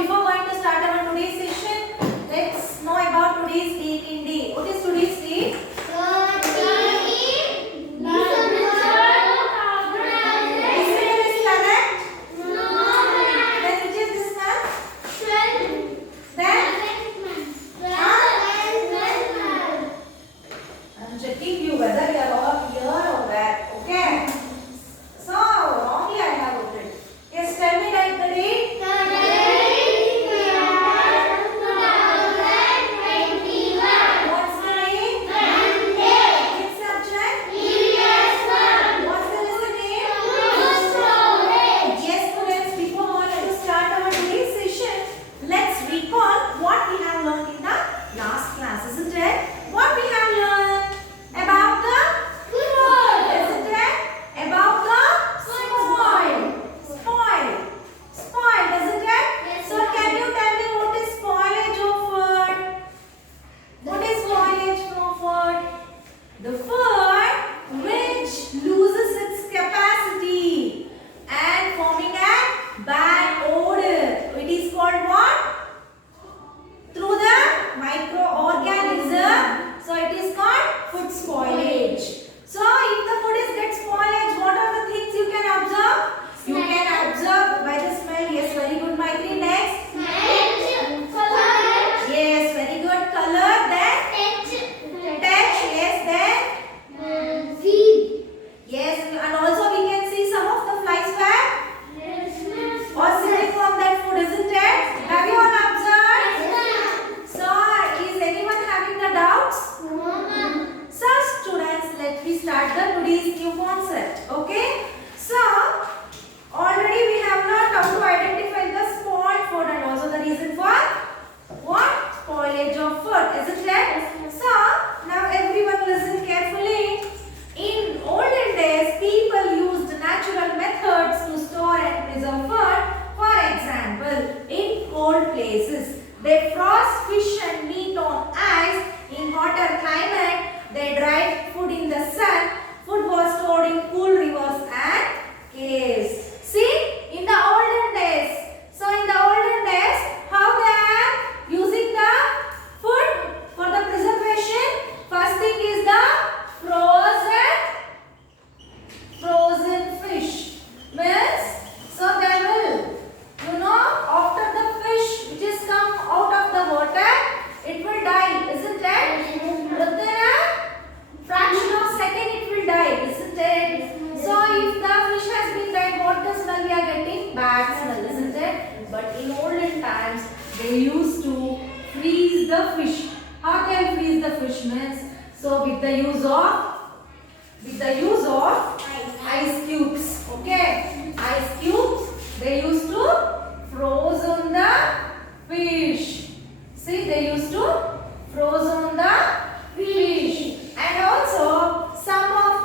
before going to start our today's session, let's know about today's date in day. What is today's date? They frost fish and meat on ice. In hotter climate, they dried food in the sun. Food was stored in cool rivers and caves. See, in the olden days. So in the olden days, how they are using the food for the preservation? First thing is the frozen fish. Means, so they will, after the fish which is come out of the water, it will die, isn't it? Within a fraction of a second it will die, isn't it? So if the fish has been died, what the smell we are getting? Bad smell, isn't it? But in olden times, they used to freeze the fish. How can freeze the fish means? So with the use of ice cubes, okay? Ice cubes they used to froze on the fish. See, they used to froze on the fish. And also some of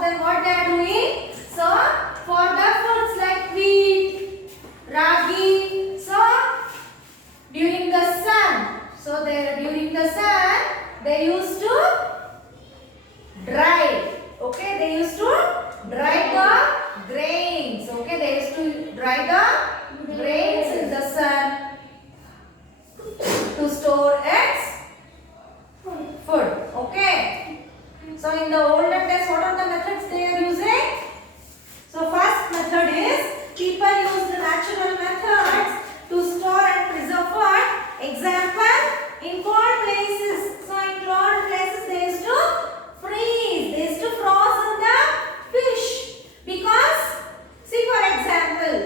them what they are doing? So for the foods like wheat, ragi, so during the sun, they used to dry. Okay, they used to dry the grains. Okay, they used to dry the grains in the sun to store its food. Okay. So in the olden days, what are the methods they are using? So first method is people use the natural methods to store and preserve food. Example, in cold places. So in cold places they used to freeze. They used to frozen the fish. Because, see for example,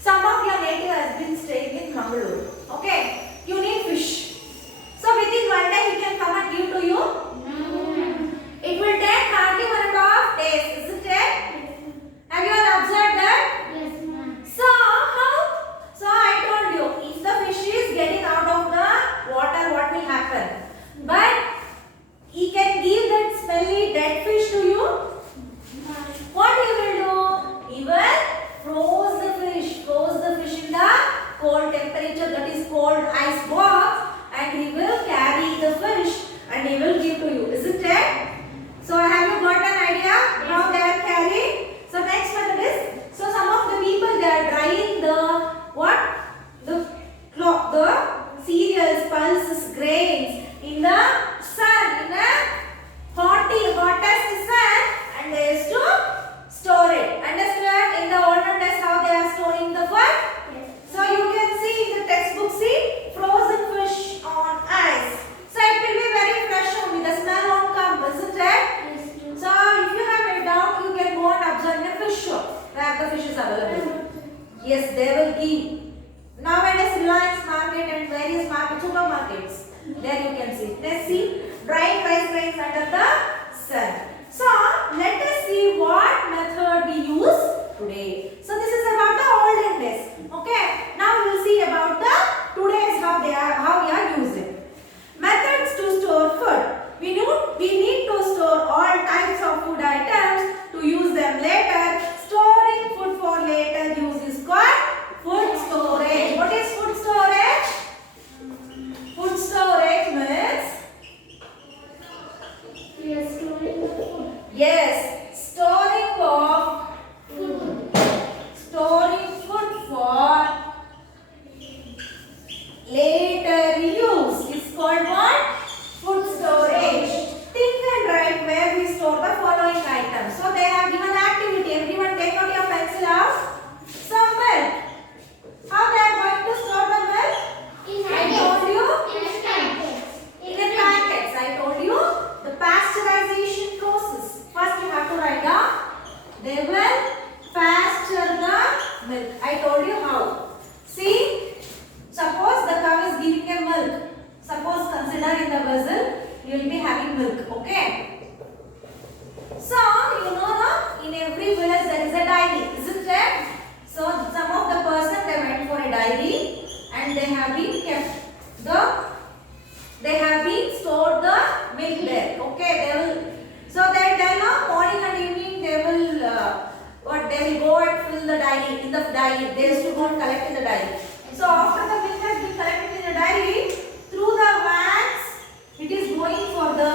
some of your native has been staying in Mangalore. Okay, you need fish. So within one day he can come and give to you. It will take hardly 1.5 days, isn't it? Have you all observed that? Yes, ma'am. So how? So I told you, if the fish is getting out of the water, what will happen? But he can give that smelly dead fish to you. What he will do? He will froze the fish in the cold temperature, that Yes, they will give. Nowadays, Reliance Market and various supermarkets. There you can see. Let's see drying rice grains under the sun. So, let us see what method we use today. So, this is about the olden days. Okay. Now, we will see about the today's how we are using. Methods to store food. We need to store all types of food items to use them later. Storing food for later use is called food storage. What is food storage? Food storage means yes, storing of food. Storing food for later use is called what? Food storage. Think and write where we store the following items. So they have given activity. Everyone take out your pencil out. Some milk. How they are going to store the milk? I told you. In the packets. I told you the pasteurization process. First you have to write down. They will pasture the milk. I told you how. See, suppose the cow is giving a milk. Suppose consider in the vessel you will be having milk. Okay. So you know no, in every village there is a dairy, isn't it? So some of the person they went for a dairy and they have been stored the milk there. Okay, so they tell no morning and evening they will they will go and fill the dairy in the dairy. They used to go and collect in the dairy. So after the milk has been collected in the dairy, through the vans it is going for the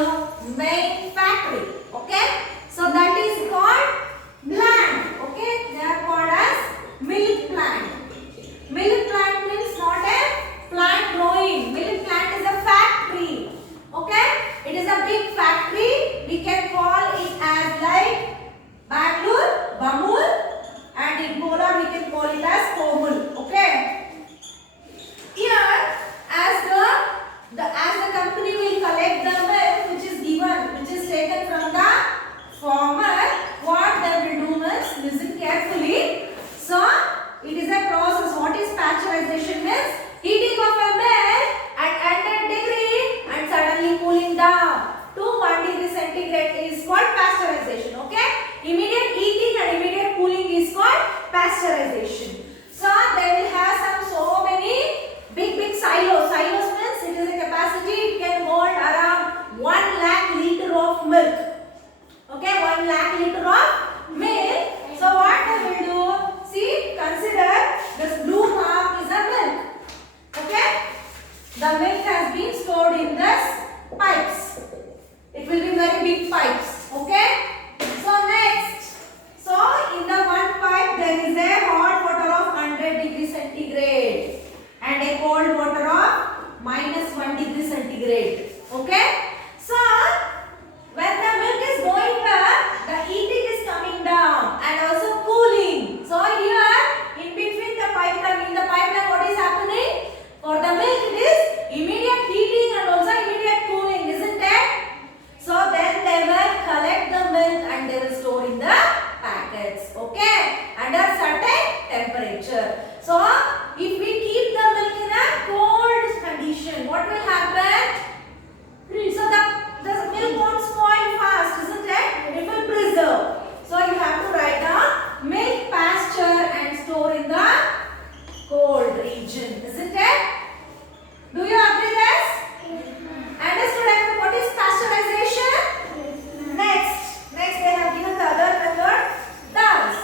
main factory. Okay, so that is called plant. Okay, they are called as milk plant. Milk plant means not a plant growing. Milk plant is a factory. Okay, it is a big factory. We can call it as like Bangalore, Bamul, and in Kolar we can call it as Komul. Okay. Here, as the company will collect the milk which is given, which is taken from the farmer, what they will do is listen carefully. So, it is a process. What is pasteurization means? Heating of a milk at 100 degree and suddenly cooling down to 1 degree centigrade is called pasteurization. Okay? Immediate heating and immediate cooling is called pasteurization. So, they will have so many big silos. Silos means it is a capacity, it can hold around 1 lakh liter of milk. Okay, 1 lakh liter of milk. So what they will do? See, consider this blue mark is a milk. Okay, the milk has been stored in this pipes. It will be very big pipes. Okay. So next, so in the one pipe there is a hot water of 100 degree centigrade and a cold water of -1 degree centigrade. Okay. So when the milk is going up, the heating is coming down and also cooling. So here in between the pipeline, what is happening? For the milk it is immediate heating and also immediate cooling, isn't it? So then they will collect the milk and they will store in the packets. Okay, under certain temperature. So if we keep the milk in a cold condition, what will happen? So the milk won't spoil fast, isn't it? It will preserve. So you have to write down milk pasture and store in the cold region, isn't it? Do you agree this? Understood what is pasteurization? Next they have given the other method, dals.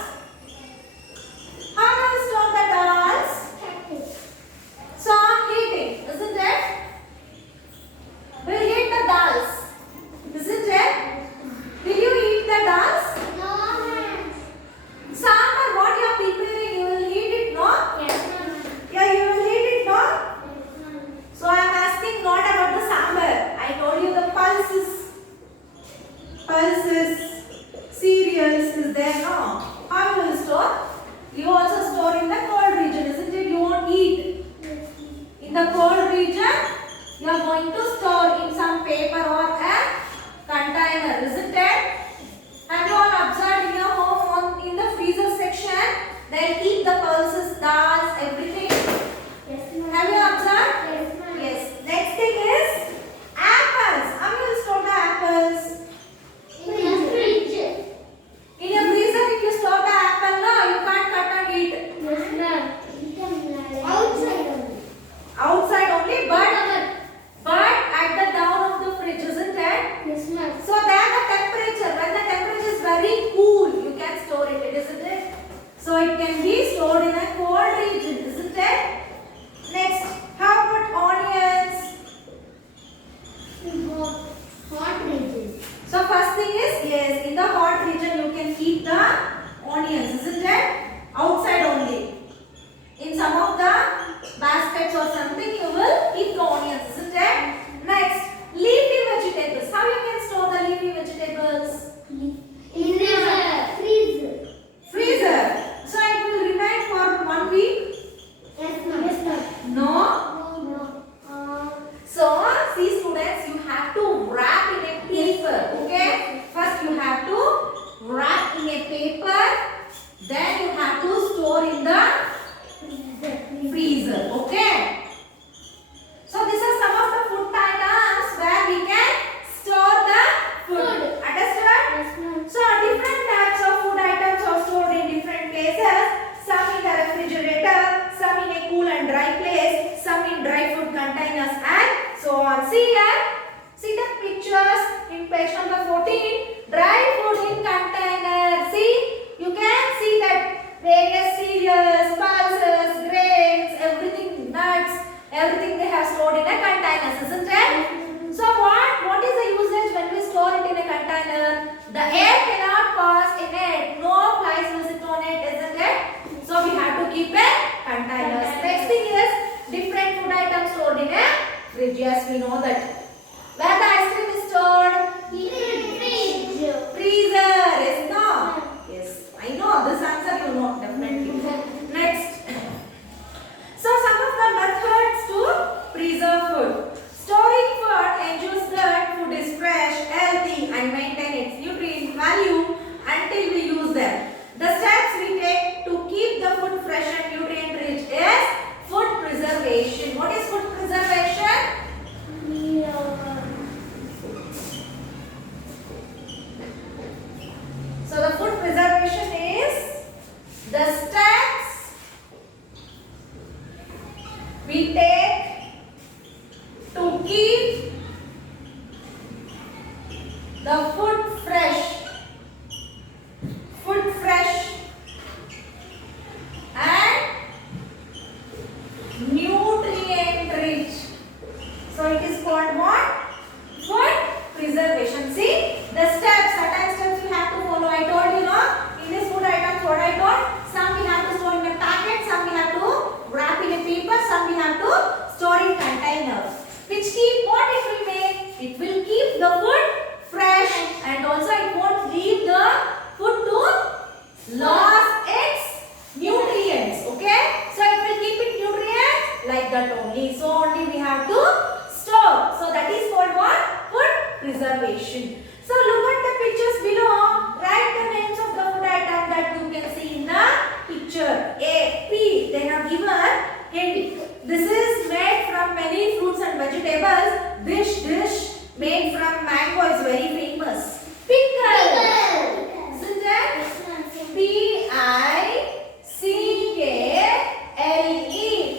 How do we store the dals? containers and so on. See here. See the pictures in page number 14. Dry food in container. See, you can see that various cereals, pulses, grains, everything, nuts, everything they have stored in a container, isn't it? So what is the usage when we store it in a container? The air cannot pass in it. No flies will sit on it, isn't it? So we have to keep it containers. Next thing is different food items stored in a fridge. Yes, we know that. Where the ice cream is stored? Fridge. Freezer. Yes, no? Yes, I know. This answer you know definitely. Next. So some of the methods to preserve food. Storing food ensures that food is fresh, healthy and maintain its nutrient value until we use them. The steps we take to keep the food fresh and nutrient rich is food preservation. What is food preservation? So the food preservation is the steps we take to keep the food fresh and nutrient rich. So it is called what? Food preservation. See the steps, certain steps you have to follow. I told you, no? In this food items, what I told, some we have to store in a packet, some we have to wrap in a paper, some we have to store in containers. Which keep what it will make? It will keep the food fresh and also it won't leave the food to lose its nutrients. Okay? So it will keep its nutrients like that only. So only we have to store. So that is called what? Food preservation. So look at the pictures below. Write the names of the food item that you can see in the picture. A, P. They have given hint. This is made from many fruits and vegetables. This dish made from mango is very famous. Pickle. Isn't it? Pickle.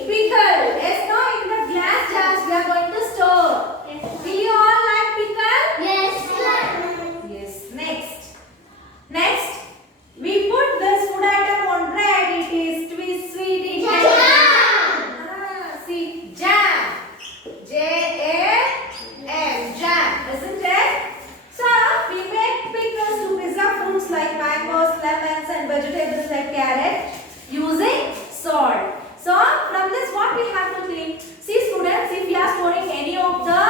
Pickle. Yes, now in the glass jars we are going to store. Will you all like pickle? Yes. Next. We put this food item on bread. It is sweet. It can see jam. J-A-M. Jam. Isn't it? So we make pickles to preserve fruits like mangoes, lemons and vegetables like carrot using salt. So from this what we have to think? See students, if we are storing any of the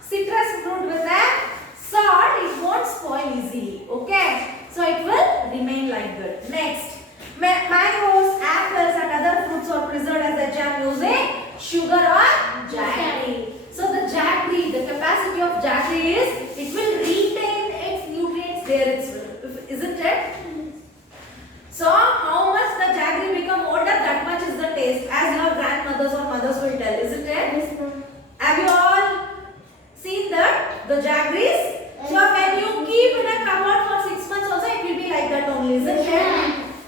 citrus fruit with a salt, it won't spoil easily. Okay? So it will remain like that. Next, mangoes, apples and other fruits are preserved as a jam using sugar or jaggery. So the jaggery, the capacity of jaggery is it will retain its nutrients there, isn't it? So how much the jaggery become older, that much is the taste, as your grandmothers or mothers will tell, isn't it? Yes, ma'am. Have you all seen that? The jaggeries? So when you keep in a cupboard for 6 months also, it will be like that only, isn't it?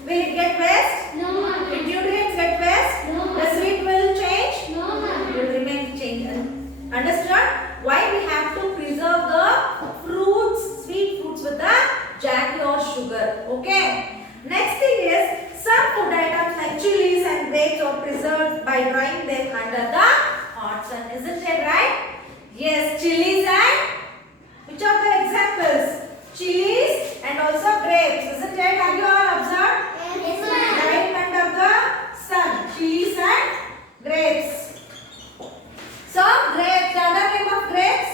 Will it get waste? No, ma'am. Will nutrients get waste? No, The sweet will change? No, ma'am. It will remain changed. Understood? Why we have to preserve the fruits, sweet fruits with the jaggery or sugar. Okay? Next thing is, some food items like chilies and grapes are preserved by drying them under the hot sun. Isn't it right? Yes, chilies and which are the examples? Chilies and also grapes. Isn't it? Have you all observed? Yes, ma'am. Drying under the sun. Chilies and grapes. So, grapes, the other name of grapes?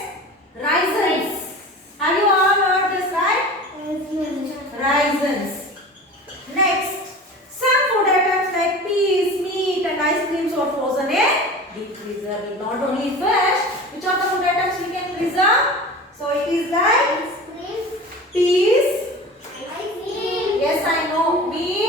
Raisins. Have you all heard this, right? Raisins. Next, some food items like peas, meat and ice creams are frozen in deep freezer. Not only fish, which are the food items we can preserve? So, it is like peas. Yes, I know. Meat.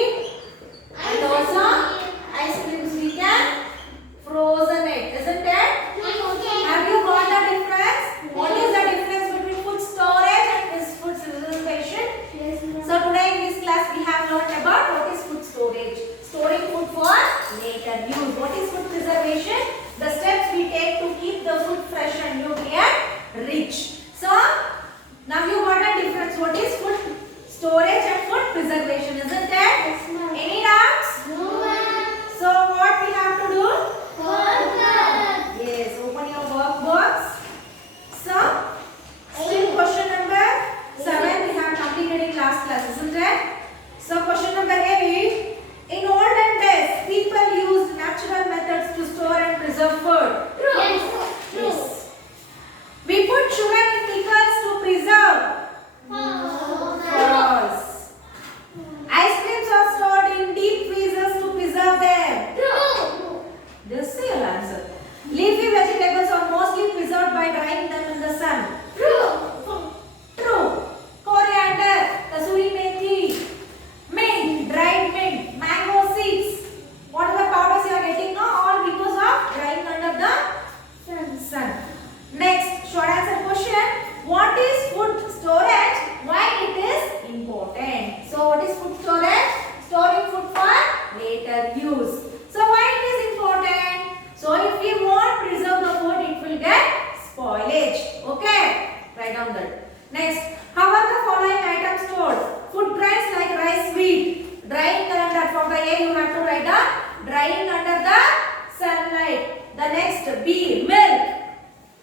right. The next B, milk.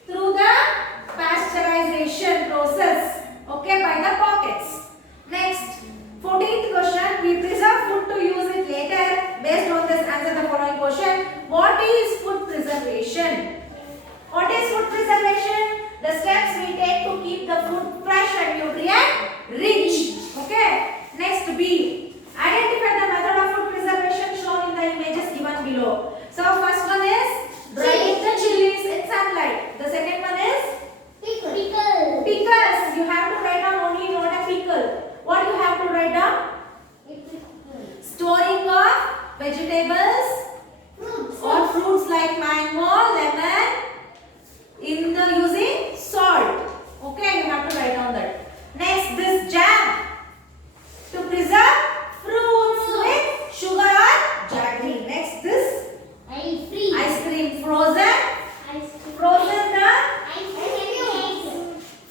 Through the pasteurization process. Okay, by the pockets. Next, 14th question. We preserve food to use it later. Based on this, answer the following question. What is food preservation? What is food preservation? The steps we take to keep the food fresh and nutrient rich. Okay. Next, B. Identify the method of food preservation shown in the images given below. So, first one is drying the chilies in sunlight. The second one is Pickle. pickles. You have to write down only not a pickle. What you have to write down? Storing of vegetables or fruits like mango, lemon in the using salt. Okay, you have to write down that. Next, this jam to preserve fruits with sugar or jaggery. Next, this ice cream frozen.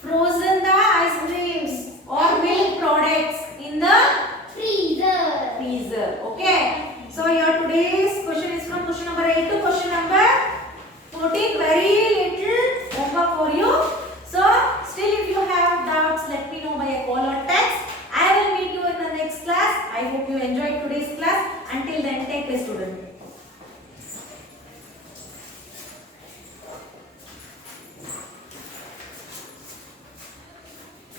Frozen the ice creams or milk products in the freezer. Okay. So your today's question is from question number 8 to question number 14. Very little homework for you. So still if you have doubts, let me know by a call or text. I will meet you in the next class. I hope you enjoyed today's class. Until then, take care, students.